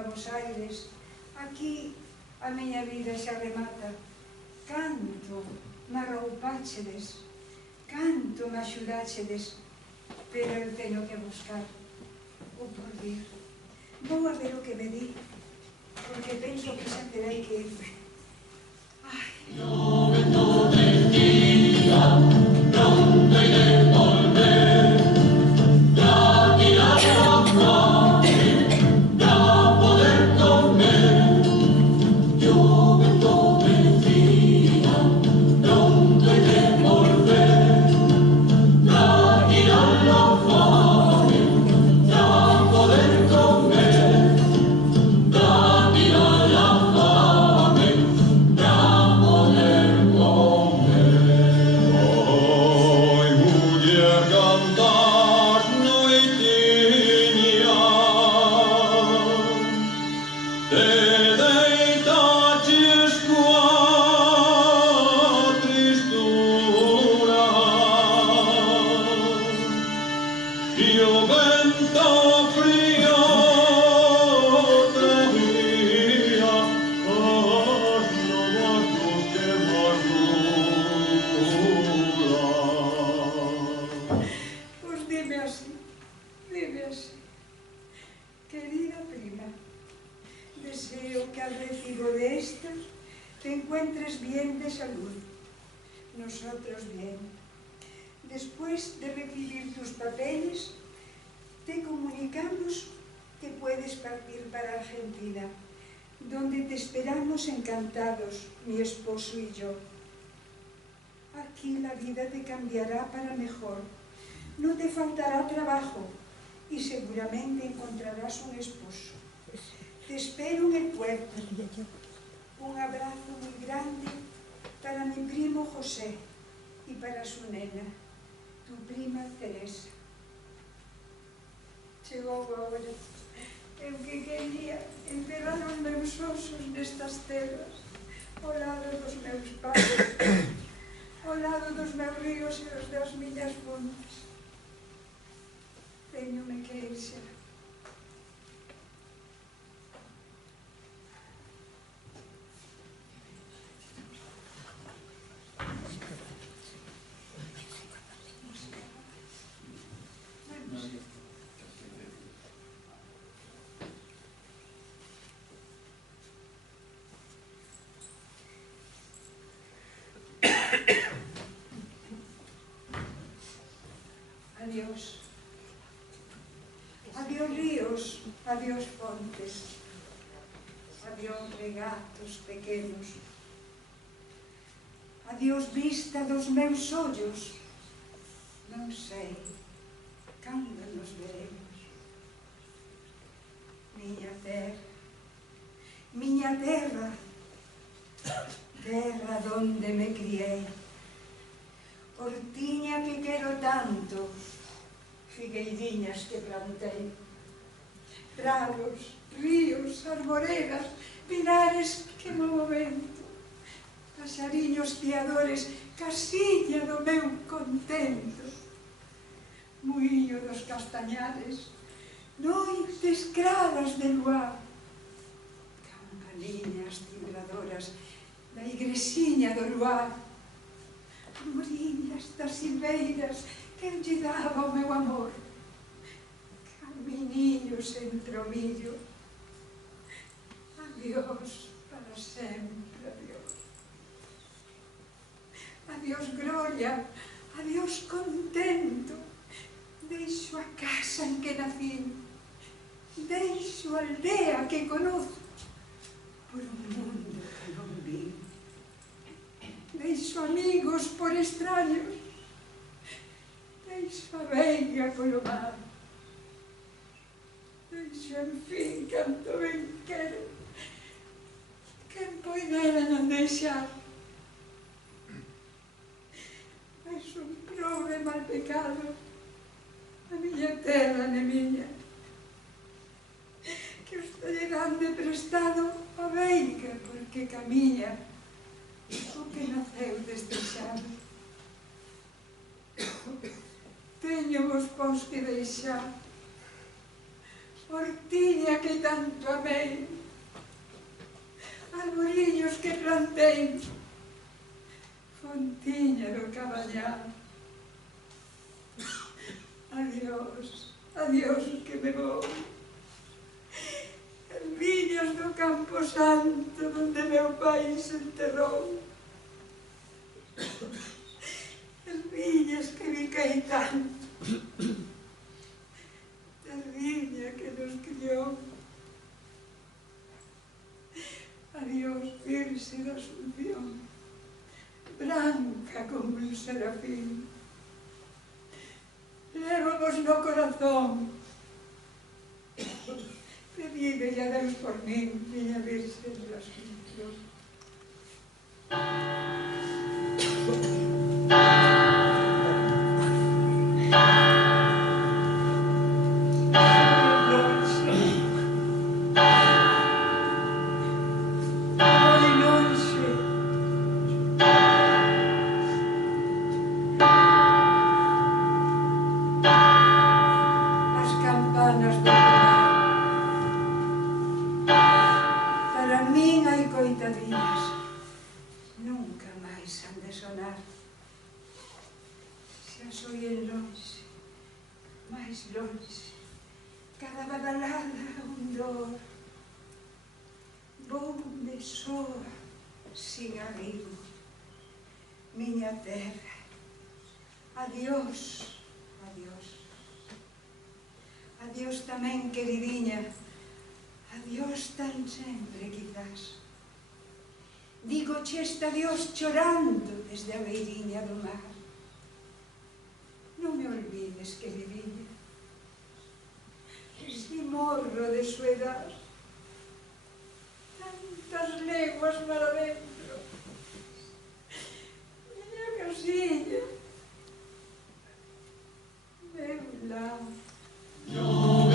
para vos aires. Aquí a miña vida xa remata. Canto me arroupáchedes, canto me axudáchedes, pero eu teño que buscar o porvir. Vou a ver o que me di, porque penso que xa terei que irme. Ai, Lloviendo del día, pronto iré volver. Ya tirar la fame, ya poder comer. Lloviendo del día, pronto iré volver. Ya tirar la fame, ya poder comer. Ya tirar la fame, ya poder comer. Ay, mujer, cantar noitinia, te deitaches coa tristura, e o vento frío traía as novas dos que marduran. pois dime así, dime así. Querida prima, deseo que al recibo de esta te encuentres bien de salud, nosotros bien. Después de recibir tus papeles, te comunicamos que puedes partir para Argentina, donde te esperamos encantados, mi esposo y yo. Aquí la vida te cambiará para mejor, no te faltará trabajo y seguramente encontrarás un esposo. Te espero en el puerto. Un abrazo muy grande para mi primo José y para su nena, tu prima Teresa. Chegou a hora. Eu que quería enterrar os meus osos nestas telas, ao lado dos meus pais, ao lado dos meus ríos e os das miñas fontes. Teñome que ir xa. Adiós. Adiós ríos, adiós fontes, adiós regatos pequenos, adiós vista dos meus ollos. Non sei cando nos veremos. Miña terra, terra donde me criei, hortiña que quero tanto, figueiriñas que plantei, pragos, ríos, arboredas, pinares que move o vento, paxariños piadores, casiña do meu contento, muiño dos castañares, noites claras de luar, campaniñas timbradoras da igresiña do luar, moriñas das silveiras que eu lle daba o meu amor, caminiños entre o millo. Adiós para sempre, adiós. Adiós gloria, adiós contento. Deixo a casa en que nací, deixo a aldea que conozco, por un mundo que non vi. Deixo amigos por extraños, deixo a veiga polo mar, deixo en fin canto ben quero, quen poidera non deixar. Deixo un prove mal pecado, a miña terra ne miña, que os lle dan de prestado a veiga porque camiña o que naceu destrexado. Teño vos pons que deixar, hortiña que tanto amei, arboriños que plantei, fontiña do Caballá. Adiós, adiós que me vou. As viñas do Campo Santo donde meu pai se enterrou. As viñas que biquei tanto, as viñas que nos criou. Adiós, Virxe da Asunción, branca como un serafín. Lévamos no corazón. Pedide a Deus por min, miña Virxe da Asunción. Nunca máis han de sonar. Xa soien lonxe, máis lonxe, cada badalada un dor. Voume soa, sin abrigo, miña terra. Adiós, adiós. Adiós tamén, queridiña. Adiós tan sempre, quizás. Dígoche este adiós chorando desde a beiriña do mar. Non me olvides, queridinha, si morro de soedad, tantas leguas mar adentro, miña casilla, meu lar. No.